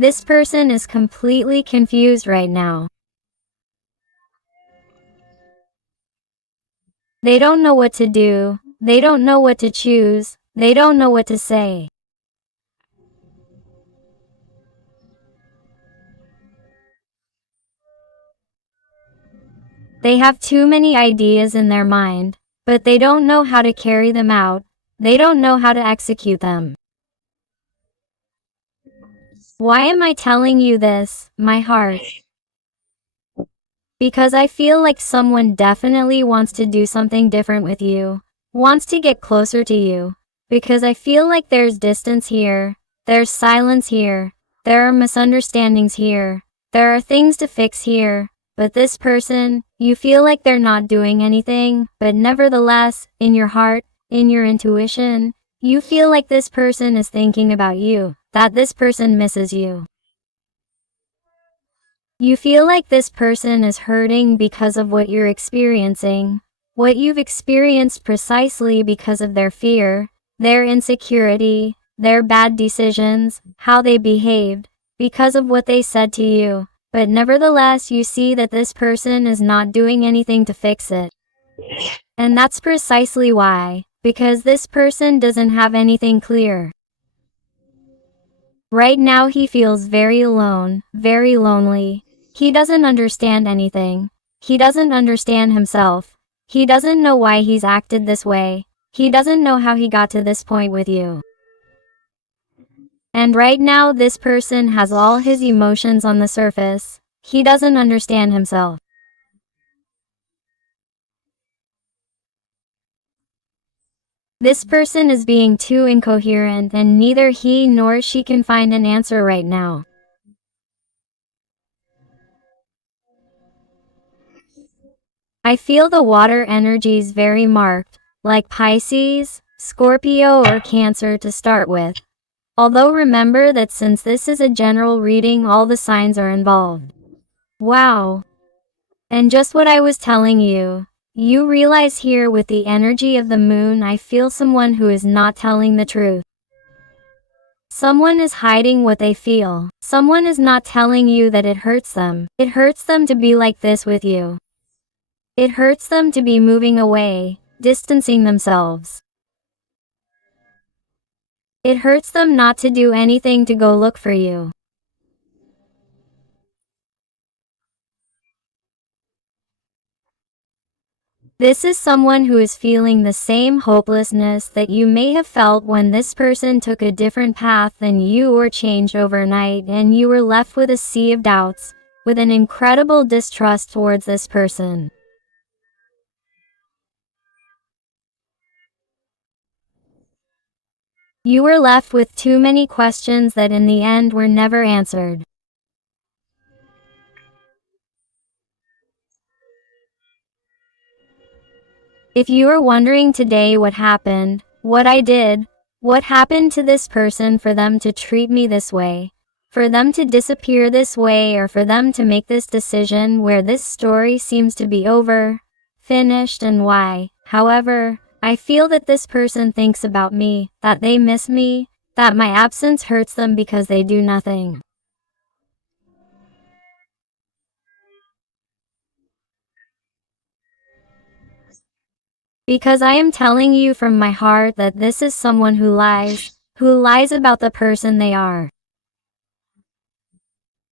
This person is completely confused right now. They don't know what to do. They don't know what to choose. They don't know what to say. They have too many ideas in their mind, but they don't know how to carry them out. They don't know how to execute them. Why am I telling you this, my heart? Because I feel like someone definitely wants to do something different with you, wants to get closer to you. Because I feel like there's distance here, there's silence here, there are misunderstandings here, there are things to fix here. But this person, you feel like they're not doing anything, but nevertheless, in your heart, in your intuition, you feel like this person is thinking about you, that this person misses you. You feel like this person is hurting because of what you're experiencing, what you've experienced precisely because of their fear, their insecurity, their bad decisions, how they behaved, because of what they said to you. But nevertheless, you see that this person is not doing anything to fix it. And that's precisely why, because this person doesn't have anything clear. Right now he feels very alone, very lonely. He doesn't understand anything. He doesn't understand himself. He doesn't know why he's acted this way. He doesn't know how he got to this point with you. And right now this person has all his emotions on the surface. He doesn't understand himself. This person is being too incoherent and neither he nor she can find an answer right now. I feel the water energies very marked, like Pisces, Scorpio or Cancer to start with. Although remember that since this is a general reading, all the signs are involved. Wow. And just what I was telling you, you realize here with the energy of the moon, I feel someone who is not telling the truth. Someone is hiding what they feel. Someone is not telling you that it hurts them. It hurts them to be like this with you. It hurts them to be moving away, distancing themselves. It hurts them not to do anything to go look for you. This is someone who is feeling the same hopelessness that you may have felt when this person took a different path than you or changed overnight and you were left with a sea of doubts, with an incredible distrust towards this person. You were left with too many questions that in the end were never answered. If you are wondering today what happened, what I did, what happened to this person for them to treat me this way, for them to disappear this way, or for them to make this decision where this story seems to be over, finished, and why, however, I feel that this person thinks about me, that they miss me, that my absence hurts them because they do nothing. Because I am telling you from my heart that this is someone who lies about the person they are.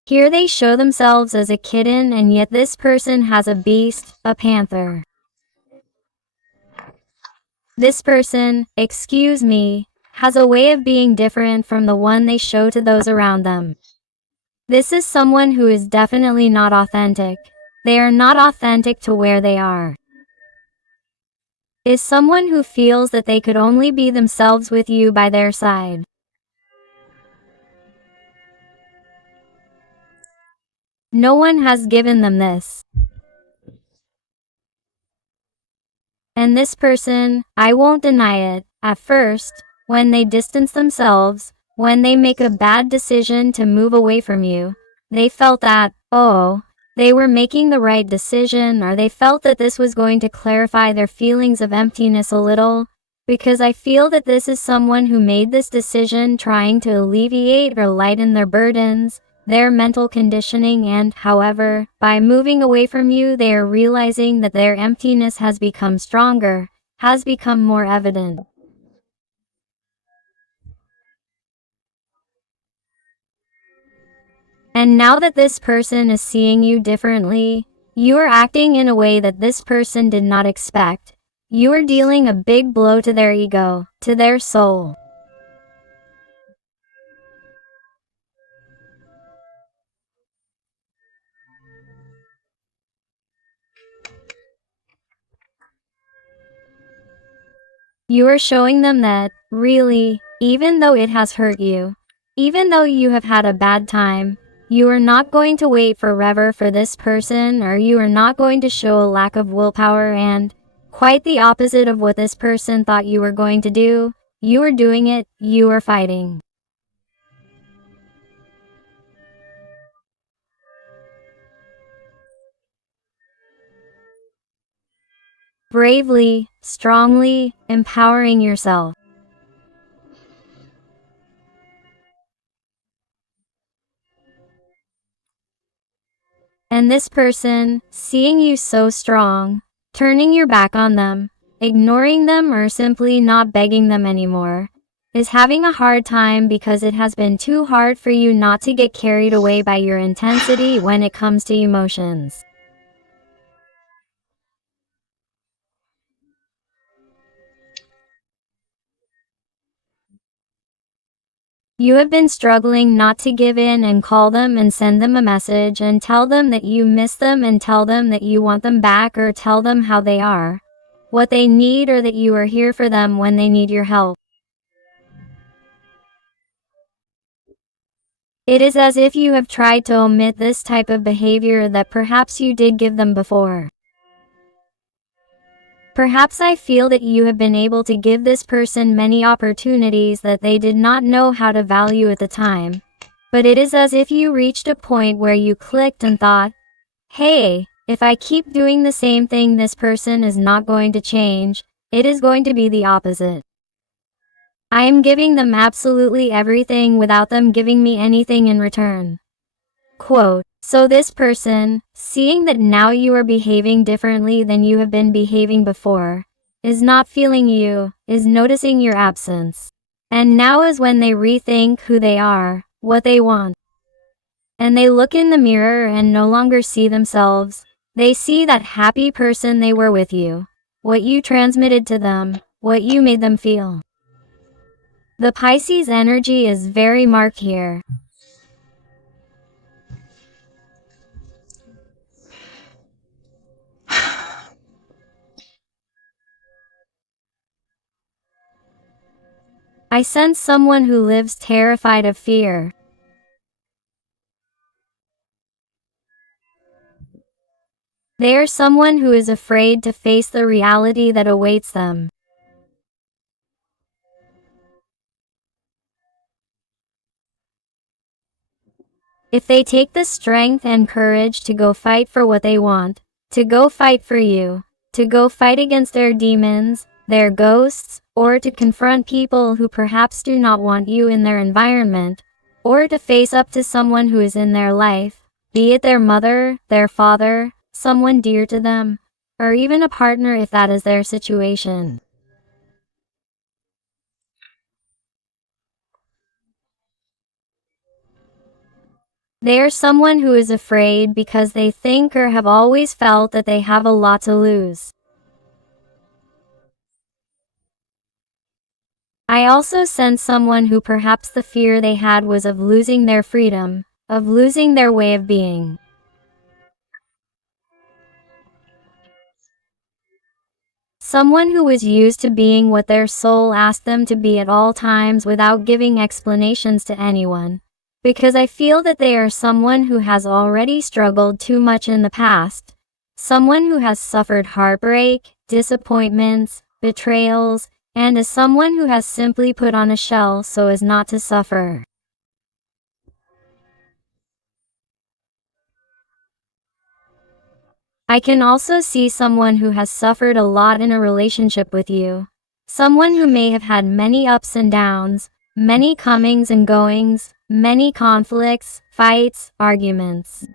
Here they show themselves as a kitten and yet this person has a beast, a panther. This person, excuse me, has a way of being different from the one they show to those around them. This is someone who is definitely not authentic. They are not authentic to where they are. Is someone who feels that they could only be themselves with you by their side. No one has given them this. And this person, I won't deny it, at first, when they distance themselves, when they make a bad decision to move away from you, they felt that, oh, they were making the right decision, or they felt that this was going to clarify their feelings of emptiness a little, because I feel that this is someone who made this decision trying to alleviate or lighten their burdens, their mental conditioning, and, however, by moving away from you, they are realizing that their emptiness has become stronger, has become more evident. And now that this person is seeing you differently, you are acting in a way that this person did not expect. You are dealing a big blow to their ego, to their soul. You are showing them that, really, even though it has hurt you, even though you have had a bad time, you are not going to wait forever for this person, or you are not going to show a lack of willpower and, quite the opposite of what this person thought you were going to do, you are doing it, you are fighting. Bravely, strongly, empowering yourself. And this person, seeing you so strong, turning your back on them, ignoring them, or simply not begging them anymore, is having a hard time because it has been too hard for you not to get carried away by your intensity when it comes to emotions. You have been struggling not to give in and call them and send them a message and tell them that you miss them and tell them that you want them back, or tell them how they are, what they need, or that you are here for them when they need your help. It is as if you have tried to omit this type of behavior that perhaps you did give them before. Perhaps I feel that you have been able to give this person many opportunities that they did not know how to value at the time. But it is as if you reached a point where you clicked and thought, hey, if I keep doing the same thing, this person is not going to change, it is going to be the opposite. I am giving them absolutely everything without them giving me anything in return. Quote, so this person, seeing that now you are behaving differently than you have been behaving before, is not feeling you, is noticing your absence. And now is when they rethink who they are, what they want. And they look in the mirror and no longer see themselves. They see that happy person they were with you, what you transmitted to them, what you made them feel. The Pisces energy is very marked here. I sense someone who lives terrified of fear. They are someone who is afraid to face the reality that awaits them. If they take the strength and courage to go fight for what they want, to go fight for you, to go fight against their demons, their ghosts, or to confront people who perhaps do not want you in their environment, or to face up to someone who is in their life, be it their mother, their father, someone dear to them, or even a partner if that is their situation. They are someone who is afraid because they think or have always felt that they have a lot to lose. I also sense someone who perhaps the fear they had was of losing their freedom, of losing their way of being. Someone who was used to being what their soul asked them to be at all times without giving explanations to anyone. Because I feel that they are someone who has already struggled too much in the past. Someone who has suffered heartbreak, disappointments, betrayals, and is someone who has simply put on a shell so as not to suffer. I can also see someone who has suffered a lot in a relationship with you. Someone who may have had many ups and downs, many comings and goings, many conflicts, fights, arguments.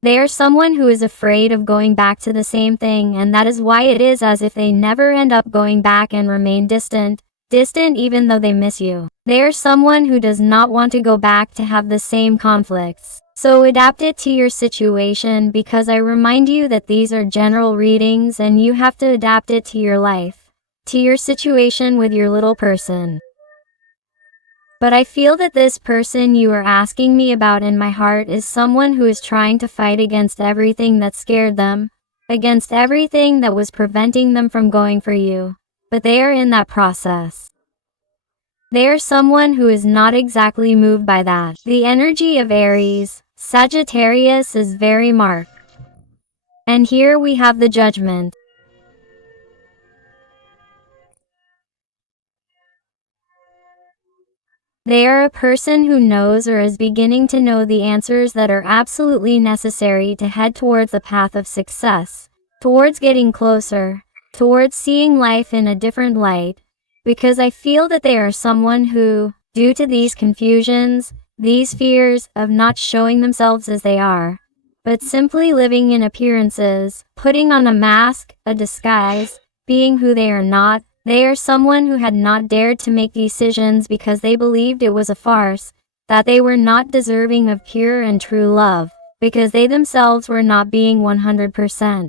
They are someone who is afraid of going back to the same thing, and that is why it is as if they never end up going back and remain distant even though they miss you. They are someone who does not want to go back to have the same conflicts. So adapt it to your situation, because I remind you that these are general readings and you have to adapt it to your life, to your situation with your little person. But I feel that this person you are asking me about in my heart is someone who is trying to fight against everything that scared them, against everything that was preventing them from going for you. But they are in that process. They are someone who is not exactly moved by that. The energy of Aries, Sagittarius is very marked. And here we have the Judgment. They are a person who knows or is beginning to know the answers that are absolutely necessary to head towards the path of success, towards getting closer, towards seeing life in a different light, because I feel that they are someone who, due to these confusions, these fears of not showing themselves as they are, but simply living in appearances, putting on a mask, a disguise, being who they are not, they are someone who had not dared to make decisions because they believed it was a farce, that they were not deserving of pure and true love, because they themselves were not being 100%.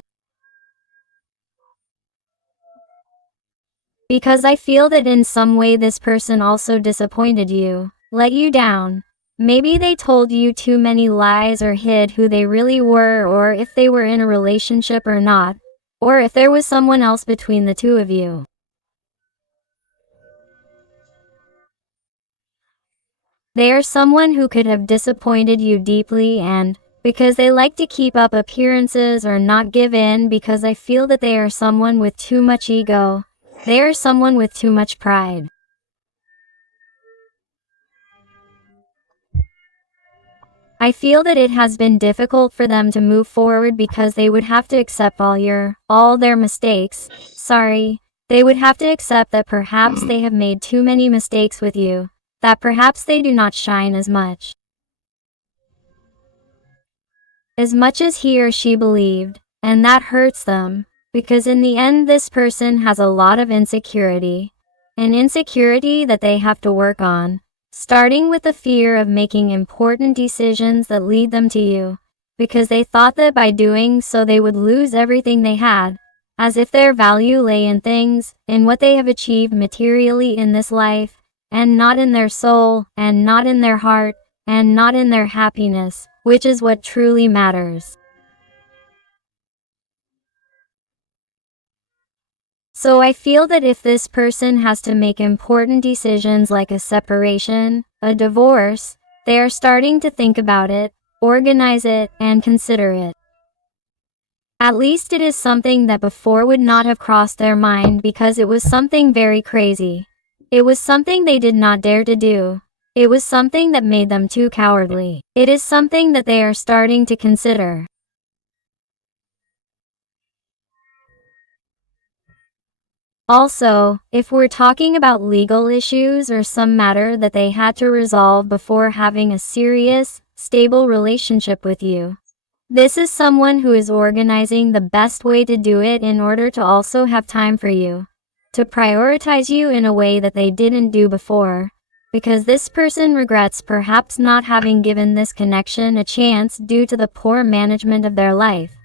Because I feel that in some way this person also disappointed you, let you down. Maybe they told you too many lies or hid who they really were, or if they were in a relationship or not, or if there was someone else between the two of you. They are someone who could have disappointed you deeply, and because they like to keep up appearances or not give in, because I feel that they are someone with too much ego. They are someone with too much pride. I feel that it has been difficult for them to move forward because they would have to accept all their mistakes. Sorry, they would have to accept that perhaps they have made too many mistakes with you, that perhaps they do not shine as much as he or she believed, and that hurts them, because in the end this person has a lot of insecurity, an insecurity that they have to work on, starting with the fear of making important decisions that lead them to you, because they thought that by doing so they would lose everything they had, as if their value lay in things, in what they have achieved materially in this life, and not in their soul, and not in their heart, and not in their happiness, which is what truly matters. So I feel that if this person has to make important decisions like a separation, a divorce, they are starting to think about it, organize it, and consider it. At least it is something that before would not have crossed their mind, because it was something very crazy. It was something they did not dare to do. It was something that made them too cowardly. It is something that they are starting to consider. Also, if we're talking about legal issues or some matter that they had to resolve before having a serious, stable relationship with you, this is someone who is organizing the best way to do it in order to also have time for you, to prioritize you in a way that they didn't do before, because this person regrets perhaps not having given this connection a chance due to the poor management of their life,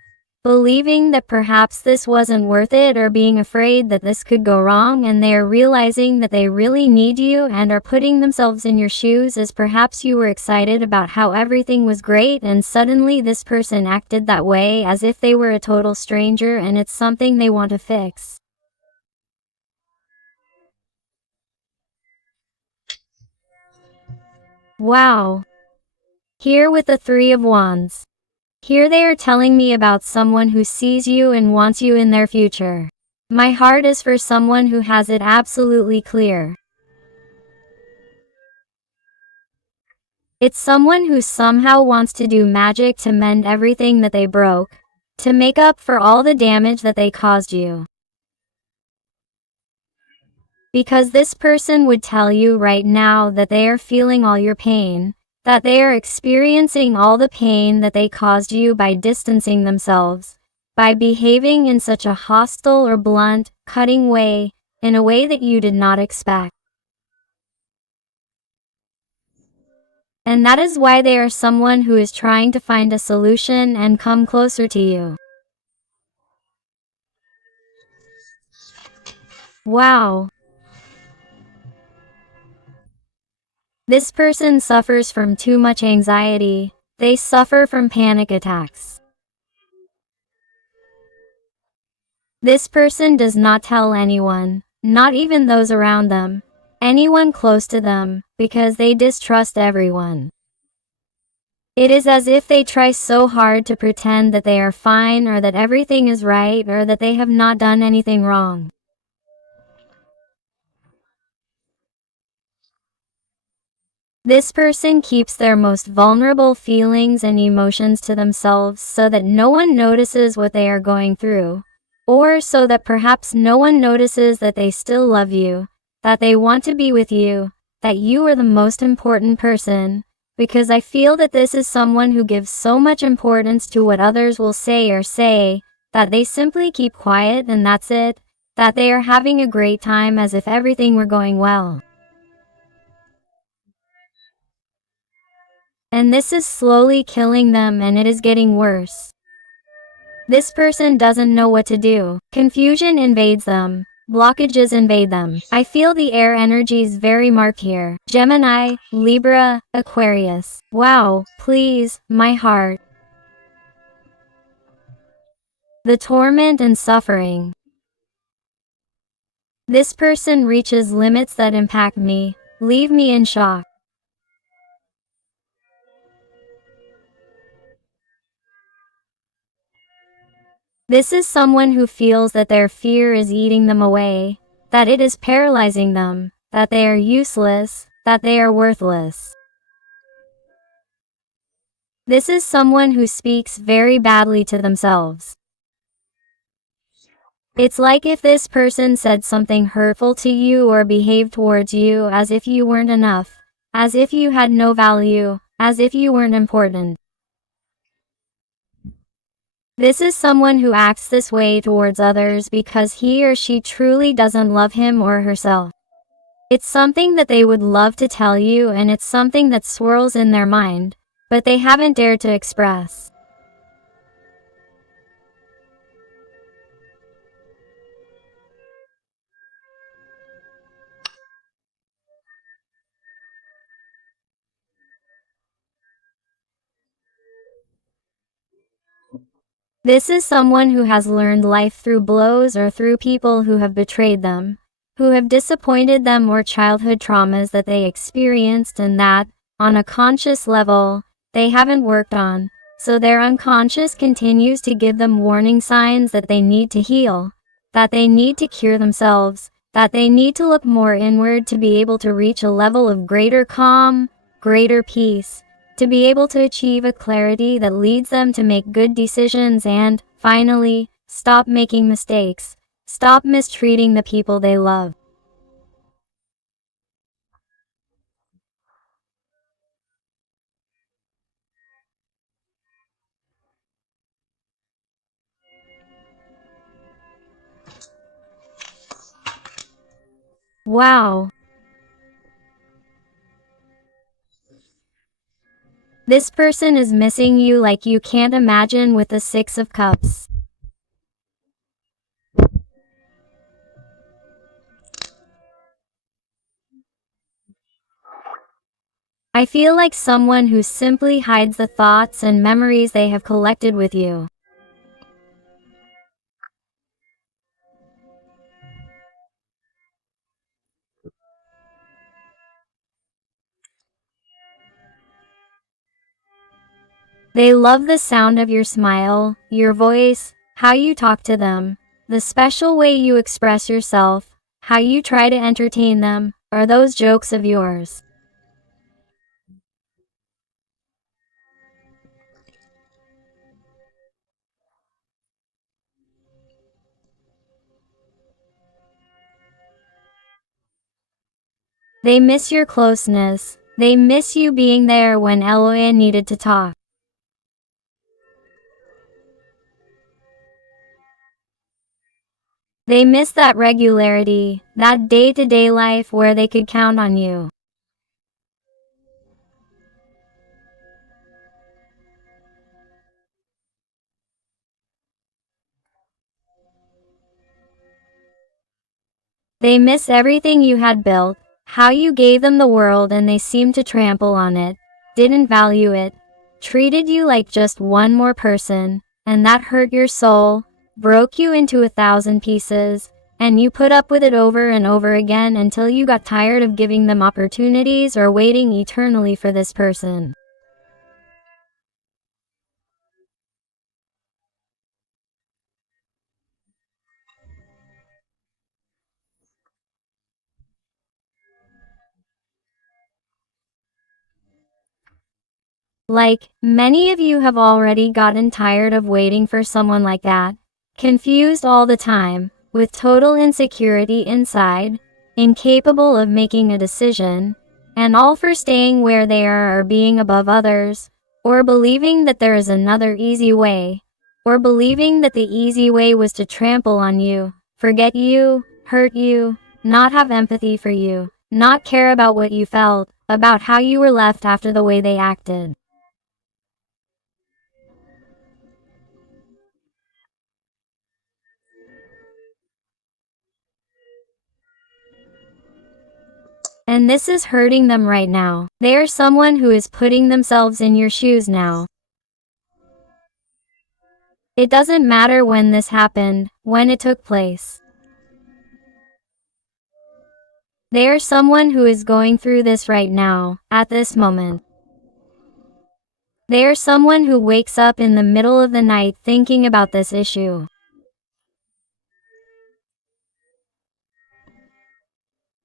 believing that perhaps this wasn't worth it, or being afraid that this could go wrong, and they are realizing that they really need you and are putting themselves in your shoes, as perhaps you were excited about how everything was great and suddenly this person acted that way as if they were a total stranger, and it's something they want to fix. Wow. Here with the Three of Wands. Here they are telling me about someone who sees you and wants you in their future. My heart is for someone who has it absolutely clear. It's someone who somehow wants to do magic to mend everything that they broke, to make up for all the damage that they caused you. Because this person would tell you right now that they are feeling all your pain, that they are experiencing all the pain that they caused you by distancing themselves, by behaving in such a hostile or blunt, cutting way, in a way that you did not expect. And that is why they are someone who is trying to find a solution and come closer to you. Wow. This person suffers from too much anxiety. They suffer from panic attacks. This person does not tell anyone, not even those around them, anyone close to them, because they distrust everyone. It is as if they try so hard to pretend that they are fine or that everything is right or that they have not done anything wrong. This person keeps their most vulnerable feelings and emotions to themselves so that no one notices what they are going through, or so that perhaps no one notices that they still love you, that they want to be with you, that you are the most important person, because I feel that this is someone who gives so much importance to what others will say, that they simply keep quiet and that's it, that they are having a great time as if everything were going well. And this is slowly killing them and it is getting worse. This person doesn't know what to do. Confusion invades them. Blockages invade them. I feel the air energies very marked here. Gemini, Libra, Aquarius. Wow, please, my heart. The torment and suffering. This person reaches limits that impact me, leave me in shock. This is someone who feels that their fear is eating them away, that it is paralyzing them, that they are useless, that they are worthless. This is someone who speaks very badly to themselves. It's like if this person said something hurtful to you or behaved towards you as if you weren't enough, as if you had no value, as if you weren't important. This is someone who acts this way towards others because he or she truly doesn't love him or herself. It's something that they would love to tell you and it's something that swirls in their mind, but they haven't dared to express. This is someone who has learned life through blows or through people who have betrayed them, who have disappointed them or childhood traumas that they experienced and that, on a conscious level, they haven't worked on, so their unconscious continues to give them warning signs that they need to heal, that they need to cure themselves, that they need to look more inward to be able to reach a level of greater calm, greater peace, to be able to achieve a clarity that leads them to make good decisions and, finally, stop making mistakes, stop mistreating the people they love. Wow. This person is missing you like you can't imagine with the Six of Cups. I feel like someone who simply hides the thoughts and memories they have collected with you. They love the sound of your smile, your voice, how you talk to them, the special way you express yourself, how you try to entertain them, or those jokes of yours. They miss your closeness. They miss you being there when Eloy needed to talk. They miss that regularity, that day-to-day life where they could count on you. They miss everything you had built, how you gave them the world and they seemed to trample on it, didn't value it, treated you like just one more person, and that hurt your soul, broke you into 1,000 pieces, and you put up with it over and over again until you got tired of giving them opportunities or waiting eternally for this person. Like, many of you have already gotten tired of waiting for someone like that, confused all the time, with total insecurity inside, incapable of making a decision, and all for staying where they are or being above others, or believing that there is another easy way, or believing that the easy way was to trample on you, forget you, hurt you, not have empathy for you, not care about what you felt, about how you were left after the way they acted. And this is hurting them right now. They are someone who is putting themselves in your shoes now. It doesn't matter when this happened, when it took place. They are someone who is going through this right now, at this moment. They are someone who wakes up in the middle of the night thinking about this issue.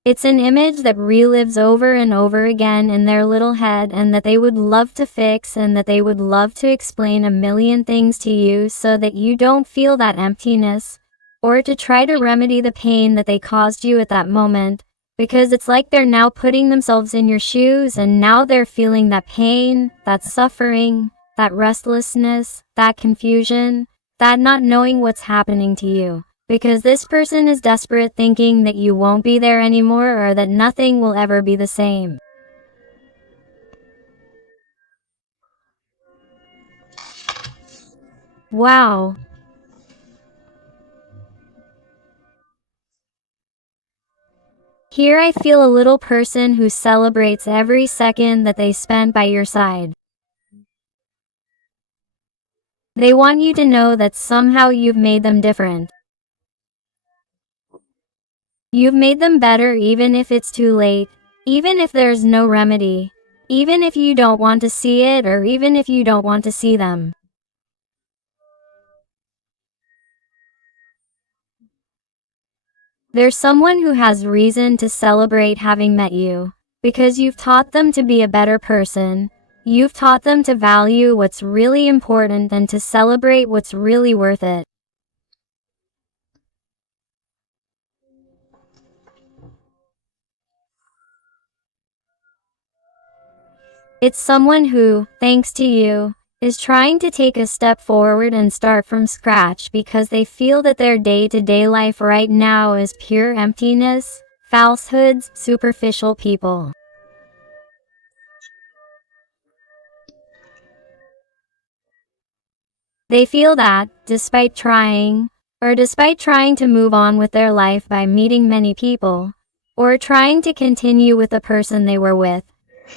It's an image that relives over and over again in their little head and that they would love to fix and that they would love to explain a million things to you so that you don't feel that emptiness, or to try to remedy the pain that they caused you at that moment, because it's like they're now putting themselves in your shoes and now they're feeling that pain, that suffering, that restlessness, that confusion, that not knowing what's happening to you. Because this person is desperate thinking that you won't be there anymore or that nothing will ever be the same. Wow. Here I feel a little person who celebrates every second that they spend by your side. They want you to know that somehow you've made them different. You've made them better even if it's too late, even if there's no remedy, even if you don't want to see it or even if you don't want to see them. There's someone who has reason to celebrate having met you, because you've taught them to be a better person. You've taught them to value what's really important and to celebrate what's really worth it. It's someone who, thanks to you, is trying to take a step forward and start from scratch because they feel that their day-to-day life right now is pure emptiness, falsehoods, superficial people. They feel that, despite trying to move on with their life by meeting many people, or trying to continue with the person they were with,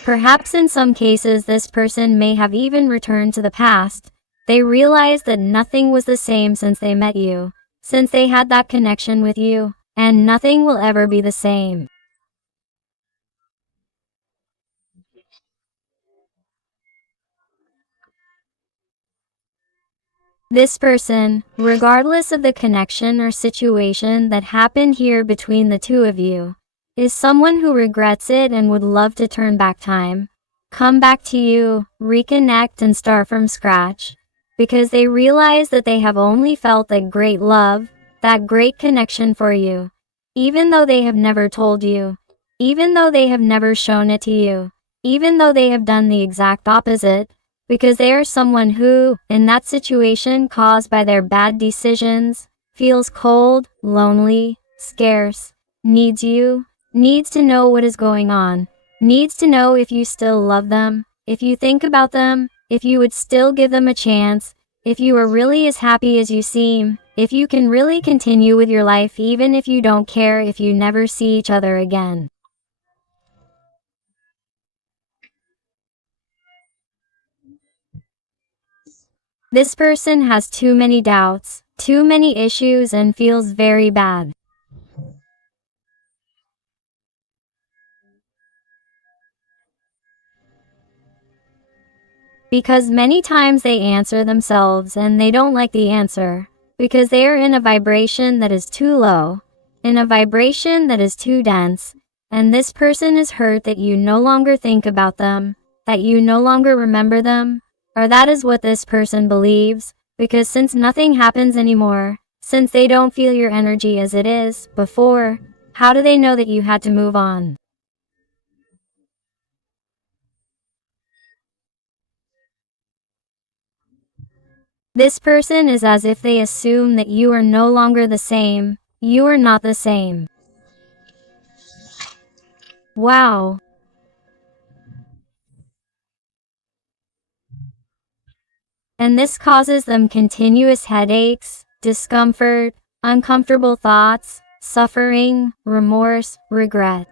perhaps in some cases this person may have even returned to the past, they realize that nothing was the same since they met you, since they had that connection with you, and nothing will ever be the same. This person, regardless of the connection or situation that happened here between the two of you, is someone who regrets it and would love to turn back time, come back to you, reconnect and start from scratch, because they realize that they have only felt that great love, that great connection for you, even though they have never told you, even though they have never shown it to you, even though they have done the exact opposite, because they are someone who, in that situation caused by their bad decisions, feels cold, lonely, scarce, needs you, needs to know what is going on, needs to know if you still love them, if you think about them, if you would still give them a chance, if you are really as happy as you seem, if you can really continue with your life even if you don't care if you never see each other again. This person has too many doubts, too many issues, and feels very bad. Because many times they answer themselves and they don't like the answer, because they are in a vibration that is too low, in a vibration that is too dense, and this person is hurt that you no longer think about them, that you no longer remember them, or that is what this person believes, because since nothing happens anymore, since they don't feel your energy as it is before, how do they know that you had to move on? This person is as if they assume that you are no longer the same. You are not the same. Wow. And this causes them continuous headaches, discomfort, uncomfortable thoughts, suffering, remorse, regret.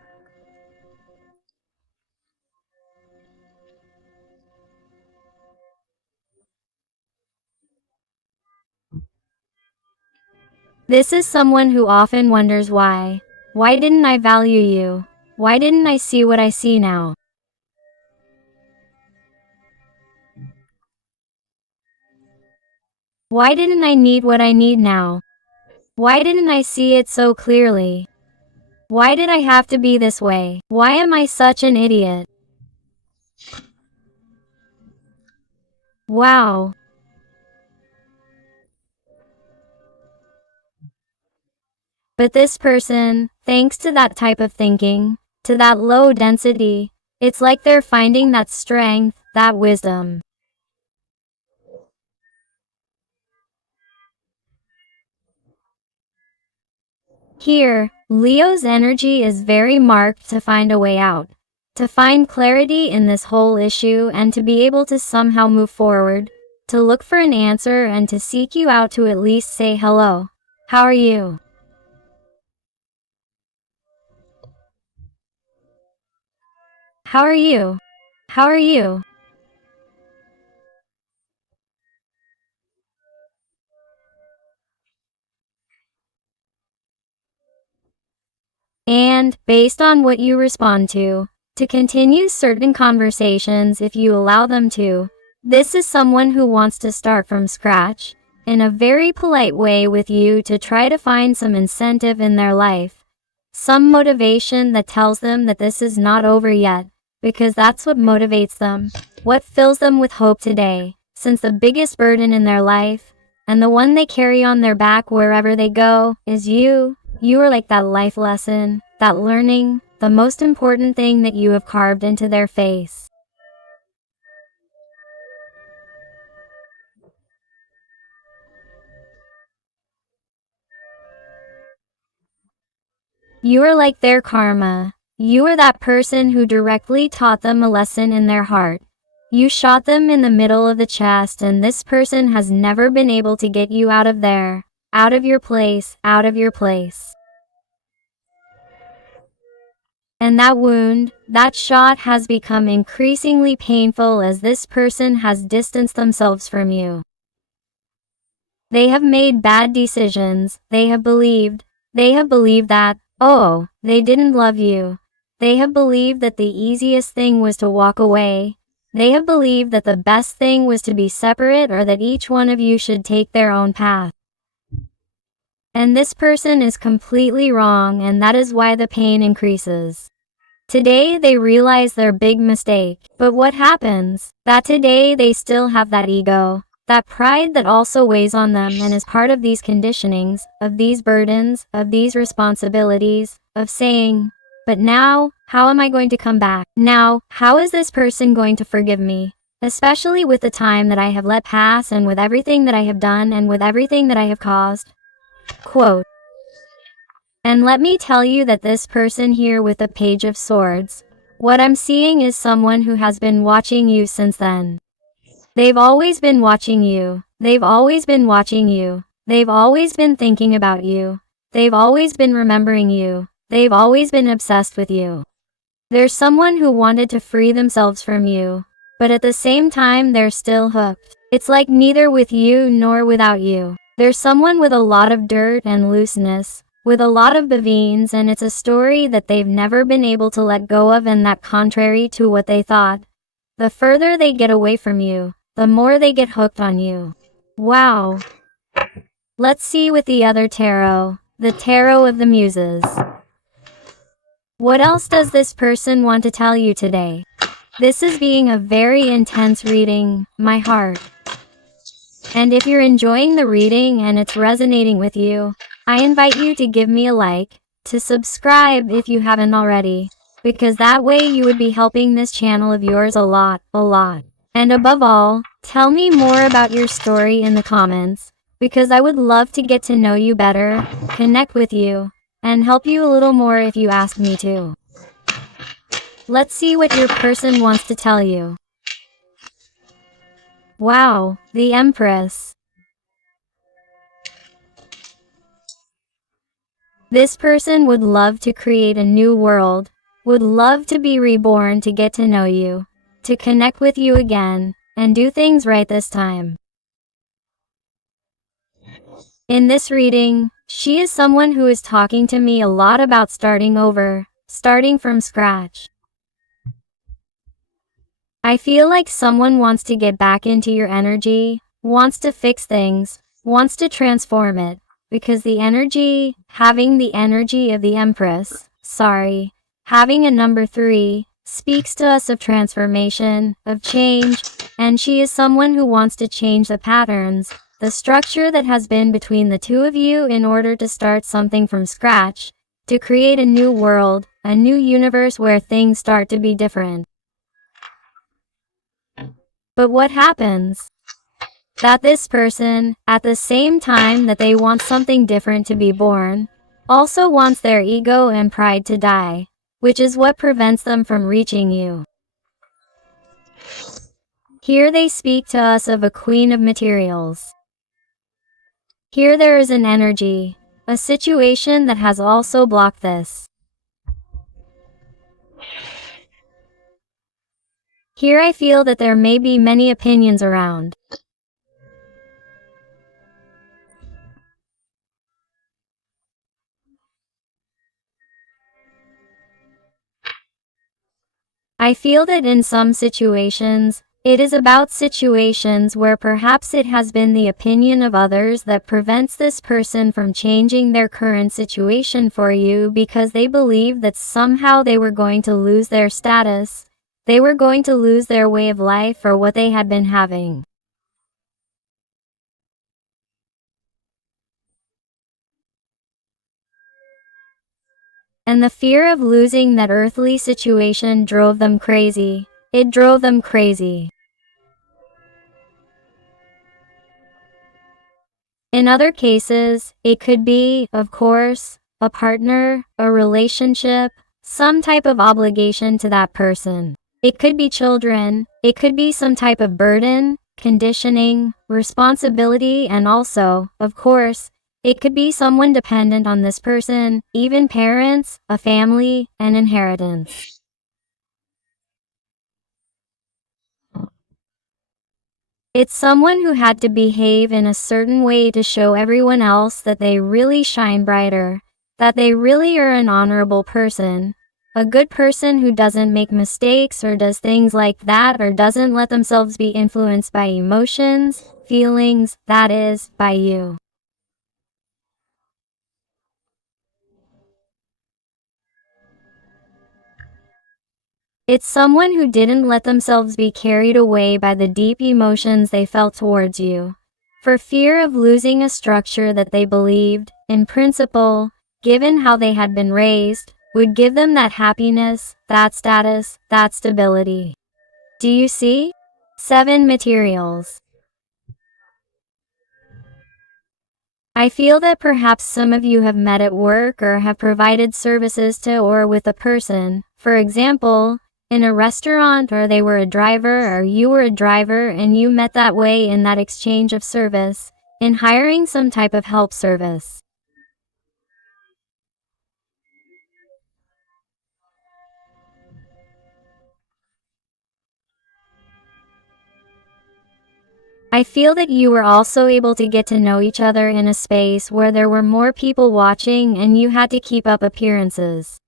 This is someone who often wonders why. Why didn't I value you? Why didn't I see what I see now? Why didn't I need what I need now? Why didn't I see it so clearly? Why did I have to be this way? Why am I such an idiot? Wow. But this person, thanks to that type of thinking, to that low density, it's like they're finding that strength, that wisdom. Here, Leo's energy is very marked to find a way out, to find clarity in this whole issue and to be able to somehow move forward, to look for an answer and to seek you out to at least say hello. How are you? How are you? How are you? And, based on what you respond to continue certain conversations if you allow them to. This is someone who wants to start from scratch, in a very polite way with you to try to find some incentive in their life. Some motivation that tells them that this is not over yet, because that's what motivates them, what fills them with hope today, since the biggest burden in their life, and the one they carry on their back wherever they go, is you. You are like that life lesson, that learning, the most important thing that you have carved into their face. You are like their karma. You are that person who directly taught them a lesson in their heart. You shot them in the middle of the chest, and this person has never been able to get you out of there, out of your place, out of your place. And that wound, that shot has become increasingly painful as this person has distanced themselves from you. They have made bad decisions, they have believed that, oh, they didn't love you. They have believed that the easiest thing was to walk away. They have believed that the best thing was to be separate or that each one of you should take their own path. And this person is completely wrong, and that is why the pain increases. Today they realize their big mistake, but what happens? That today they still have that ego, that pride that also weighs on them and is part of these conditionings, of these burdens, of these responsibilities, of saying, but now, How am I going to come back? Now, how is this person going to forgive me? Especially with the time that I have let pass and with everything that I have done and with everything that I have caused. Quote. And let me tell you that this person here with the Page of Swords, what I'm seeing is someone who has been watching you since then. They've always been watching you. They've always been watching you. They've always been thinking about you. They've always been remembering you. They've always been obsessed with you. There's someone who wanted to free themselves from you, but at the same time they're still hooked. It's like neither with you nor without you. There's someone with a lot of dirt and looseness, with a lot of bevines, and it's a story that they've never been able to let go of, and that contrary to what they thought, the further they get away from you, the more they get hooked on you. Wow. Let's see with the other tarot, the Tarot of the Muses. What else does this person want to tell you today? This is being a very intense reading, my heart. And if you're enjoying the reading and it's resonating with you, I invite you to give me a like, to subscribe if you haven't already, because that way you would be helping this channel of yours a lot. And above all, tell me more about your story in the comments, because I would love to get to know you better, connect with you, and help you a little more if you ask me to. Let's see what your person wants to tell you. Wow, the Empress. This person would love to create a new world, would love to be reborn, to get to know you, to connect with you again, and do things right this time. In this reading, she is someone who is talking to me a lot about starting over, starting from scratch. I feel like someone wants to get back into your energy, wants to fix things, wants to transform it, because the energy, having the energy of the Empress, having a number 3, speaks to us of transformation, of change, and she is someone who wants to change the patterns, the structure that has been between the two of you in order to start something from scratch, to create a new world, a new universe where things start to be different. But what happens? That this person, at the same time that they want something different to be born, also wants their ego and pride to die, which is what prevents them from reaching you. Here they speak to us of a Queen of Materials. Here there is an energy, a situation that has also blocked this. Here I feel that there may be many opinions around. I feel that in some situations, it is about situations where perhaps it has been the opinion of others that prevents this person from changing their current situation for you, because they believe that somehow they were going to lose their status, they were going to lose their way of life or what they had been having. And the fear of losing that earthly situation drove them crazy. It drove them crazy. In other cases, it could be, of course, a partner, a relationship, some type of obligation to that person. It could be children, it could be some type of burden, conditioning, responsibility, and also, of course, it could be someone dependent on this person, even parents, a family, an inheritance. It's someone who had to behave in a certain way to show everyone else that they really shine brighter, that they really are an honorable person, a good person who doesn't make mistakes or does things like that, or doesn't let themselves be influenced by emotions, feelings, that is, by you. It's someone who didn't let themselves be carried away by the deep emotions they felt towards you, for fear of losing a structure that they believed, in principle, given how they had been raised, would give them that happiness, that status, that stability. Do you see? 7 materials. I feel that perhaps some of you have met at work or have provided services to or with a person, for example, in a restaurant, or they were a driver or you were a driver and you met that way in that exchange of service, in hiring some type of help service. I feel that you were also able to get to know each other in a space where there were more people watching and you had to keep up appearances.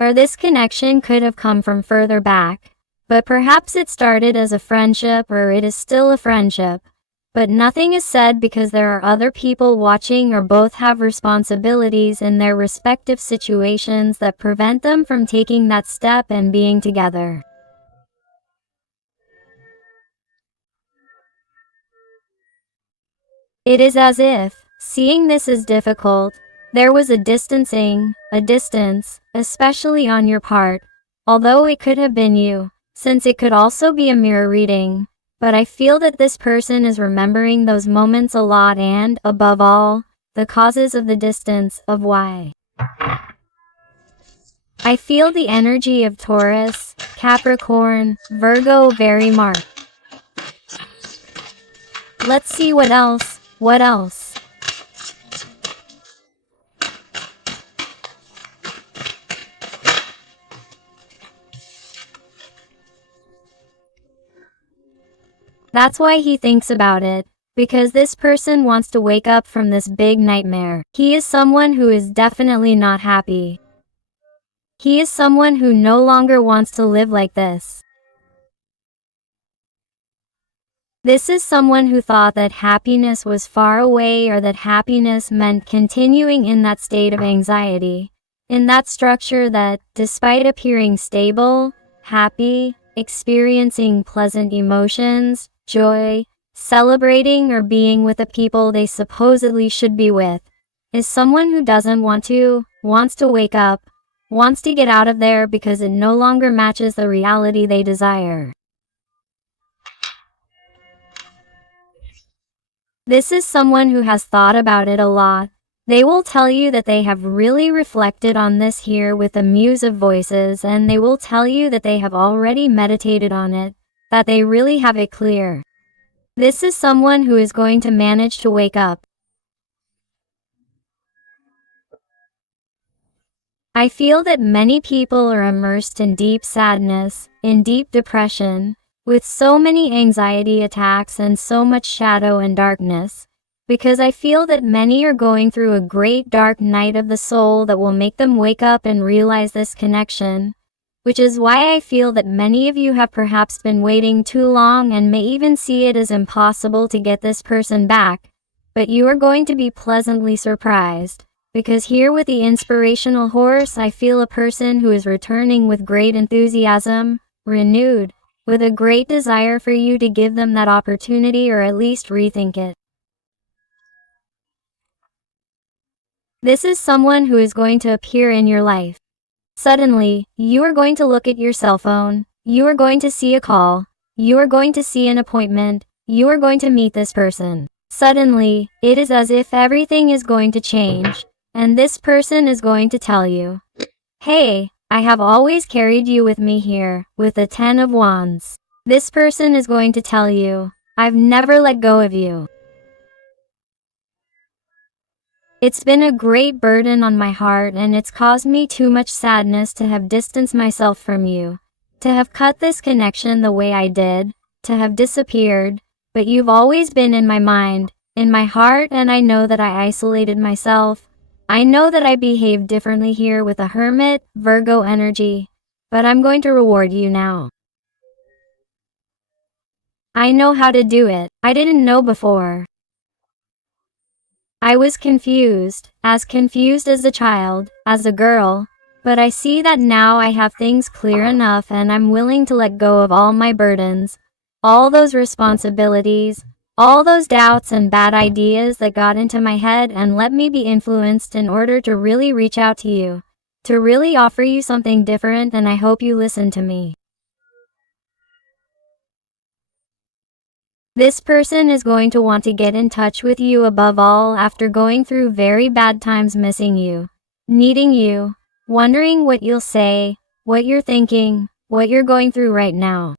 Or this connection could have come from further back, but perhaps it started as a friendship, or it is still a friendship. But nothing is said because there are other people watching, or both have responsibilities in their respective situations that prevent them from taking that step and being together. It is as if, seeing this is difficult, there was a distancing, a distance, especially on your part, although it could have been you, since it could also be a mirror reading. But I feel that this person is remembering those moments a lot and, above all, the causes of the distance, of why. I feel the energy of Taurus, Capricorn, Virgo very marked. Let's see what else, what else. That's why he thinks about it, because this person wants to wake up from this big nightmare. He is someone who is definitely not happy. He is someone who no longer wants to live like this. This is someone who thought that happiness was far away, or that happiness meant continuing in that state of anxiety, in that structure that, despite appearing stable, happy, experiencing pleasant emotions, joy, celebrating or being with the people they supposedly should be with, is someone who doesn't want to, wants to wake up, wants to get out of there because it no longer matches the reality they desire. This is someone who has thought about it a lot. They will tell you that they have really reflected on this here with the Muse of Voices, and they will tell you that they have already meditated on it, that they really have it clear. This is someone who is going to manage to wake up. I feel that many people are immersed in deep sadness, in deep depression, with so many anxiety attacks and so much shadow and darkness, because I feel that many are going through a great dark night of the soul that will make them wake up and realize this connection, which is why I feel that many of you have perhaps been waiting too long and may even see it as impossible to get this person back, but you are going to be pleasantly surprised. Because here with the inspirational horse, I feel a person who is returning with great enthusiasm, renewed, with a great desire for you to give them that opportunity, or at least rethink it. This is someone who is going to appear in your life. Suddenly, you are going to look at your cell phone, you are going to see a call, you are going to see an appointment, you are going to meet this person. Suddenly, it is as if everything is going to change. And this person is going to tell you, hey, I have always carried you with me here, with the 10 of Wands. This person is going to tell you, I've never let go of you. It's been a great burden on my heart, and it's caused me too much sadness to have distanced myself from you, to have cut this connection the way I did, to have disappeared, but you've always been in my mind, in my heart, and I know that I isolated myself. I know that I behaved differently here with a Hermit, Virgo energy, but I'm going to reward you now. I know how to do it. I didn't know before. I was confused as a child, as a girl, but I see that now I have things clear enough and I'm willing to let go of all my burdens. all those responsibilities, all those doubts and bad ideas that got into my head, and let me be influenced in order to really reach out to you, to really offer you something different, and I hope you listen to me. This person is going to want to get in touch with you above all after going through very bad times, missing you, needing you, wondering what you'll say, what you're thinking, what you're going through right now.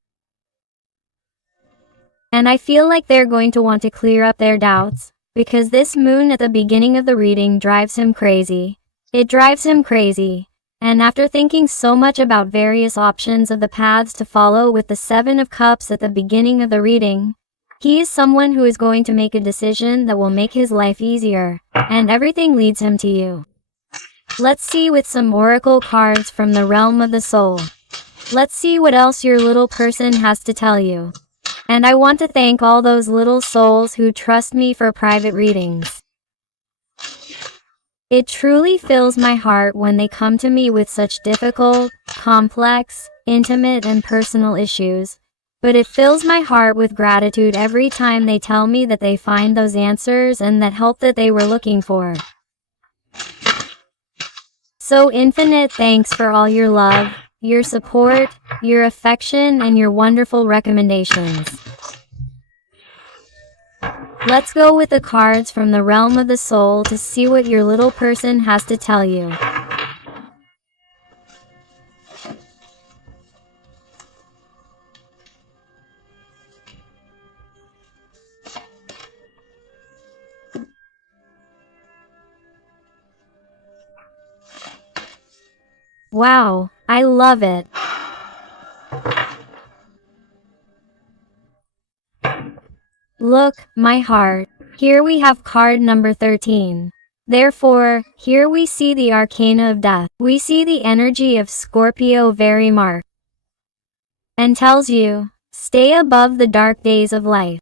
And I feel like they're going to want to clear up their doubts, because this moon at the beginning of the reading drives him crazy. It drives him crazy. And after thinking so much about various options of the paths to follow with the Seven of Cups at the beginning of the reading, he is someone who is going to make a decision that will make his life easier, and everything leads him to you. Let's see with some oracle cards from the realm of the soul. Let's see what else your little person has to tell you. And I want to thank all those little souls who trust me for private readings. It truly fills my heart when they come to me with such difficult, complex, intimate and personal issues. But it fills my heart with gratitude every time they tell me that they find those answers and that help that they were looking for. So infinite thanks for all your love, your support, your affection and your wonderful recommendations. Let's go with the cards from the realm of the soul to see what your little person has to tell you. Wow, I love it. Look, my heart. Here we have card number 13. Therefore, here we see the arcana of death. We see the energy of Scorpio very marked. And tells you, stay above the dark days of life.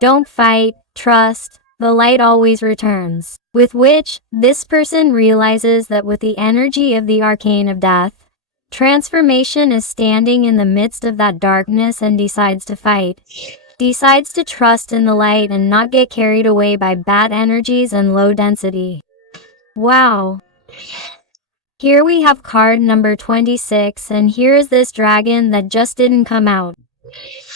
Don't fight, trust, the light always returns. With which, this person realizes that with the energy of the arcane of death, transformation is standing in the midst of that darkness and decides to fight. Decides to trust in the light and not get carried away by bad energies and low density. Wow. Here we have card number 26, and here is this dragon that just didn't come out.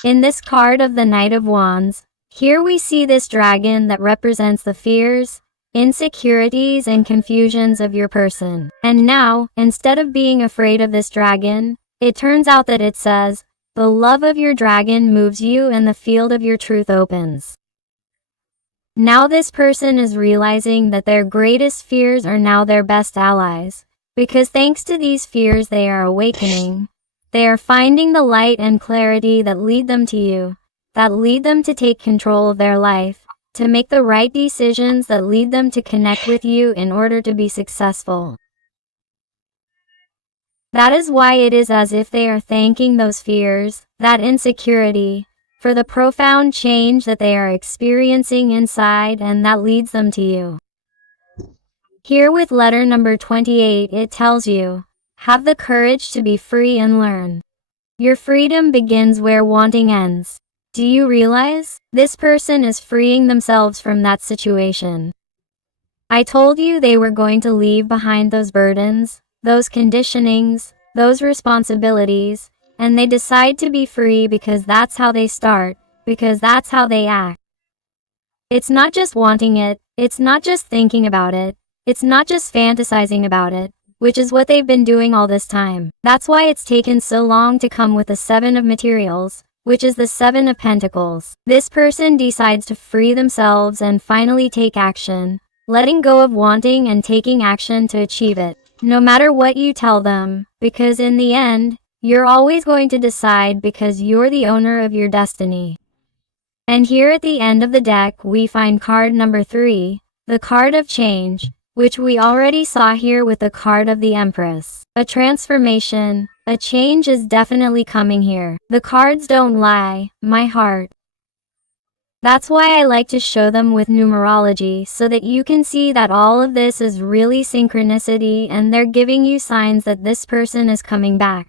In this card of the Knight of Wands, here we see this dragon that represents the fears, insecurities and confusions of your person. And now, instead of being afraid of this dragon, it turns out that it says, the love of your dragon moves you and the field of your truth opens. Now this person is realizing that their greatest fears are now their best allies, because thanks to these fears they are awakening. They are finding the light and clarity that lead them to you, that lead them to take control of their life, to make the right decisions that lead them to connect with you in order to be successful. That is why it is as if they are thanking those fears, that insecurity, for the profound change that they are experiencing inside, and that leads them to you. Here with letter number 28, it tells you, have the courage to be free and learn. Your freedom begins where wanting ends. Do you realize? This person is freeing themselves from that situation. I told you they were going to leave behind those burdens, those conditionings, those responsibilities, and they decide to be free because that's how they start, because that's how they act. It's not just wanting it, it's not just thinking about it, it's not just fantasizing about it, which is what they've been doing all this time. That's why it's taken so long to come with the Seven of Materials, which is the Seven of Pentacles. This person decides to free themselves and finally take action, letting go of wanting and taking action to achieve it. No matter what you tell them, because in the end, you're always going to decide because you're the owner of your destiny. And here at the end of the deck we find card number 3, the card of change, which we already saw here with the card of the Empress. A transformation, a change is definitely coming here. The cards don't lie, my heart. That's why I like to show them with numerology so that you can see that all of this is really synchronicity and they're giving you signs that this person is coming back.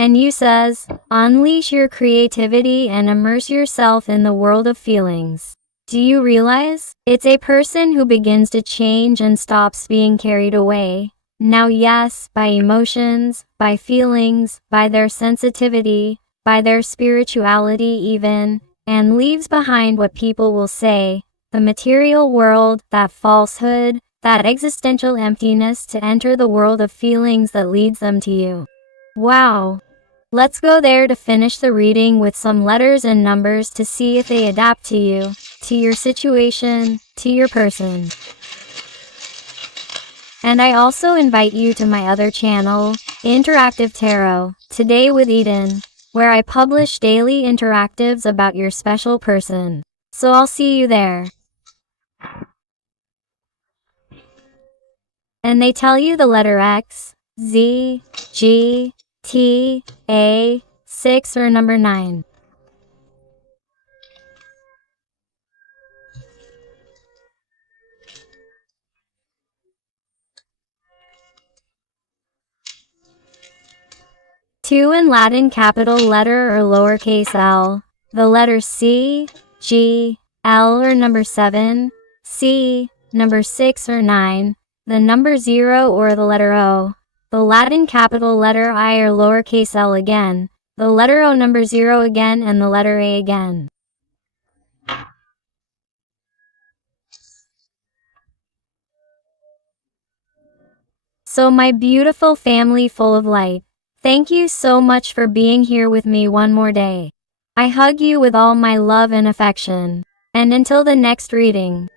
And U says, unleash your creativity and immerse yourself in the world of feelings. Do you realize? It's a person who begins to change and stops being carried away. Now yes, by emotions, by feelings, by their sensitivity, by their spirituality even, and leaves behind what people will say, the material world, that falsehood, that existential emptiness to enter the world of feelings that leads them to you. Wow. Let's go there to finish the reading with some letters and numbers to see if they adapt to you, to your situation, to your person. And I also invite you to my other channel, Interactive Tarot, Today with Eden, where I publish daily interactives about your special person. So I'll see you there. And they tell you the letter X, Z, G, T, A, 6 or number 9. Two in Latin, capital letter or lowercase l. The letter C, G, L or number 7, C, number 6 or 9, the number 0 or the letter O. The Latin capital letter I or lowercase l again, the letter O number 0 again and the letter A again. So my beautiful family full of light, thank you so much for being here with me one more day. I hug you with all my love and affection. And until the next reading.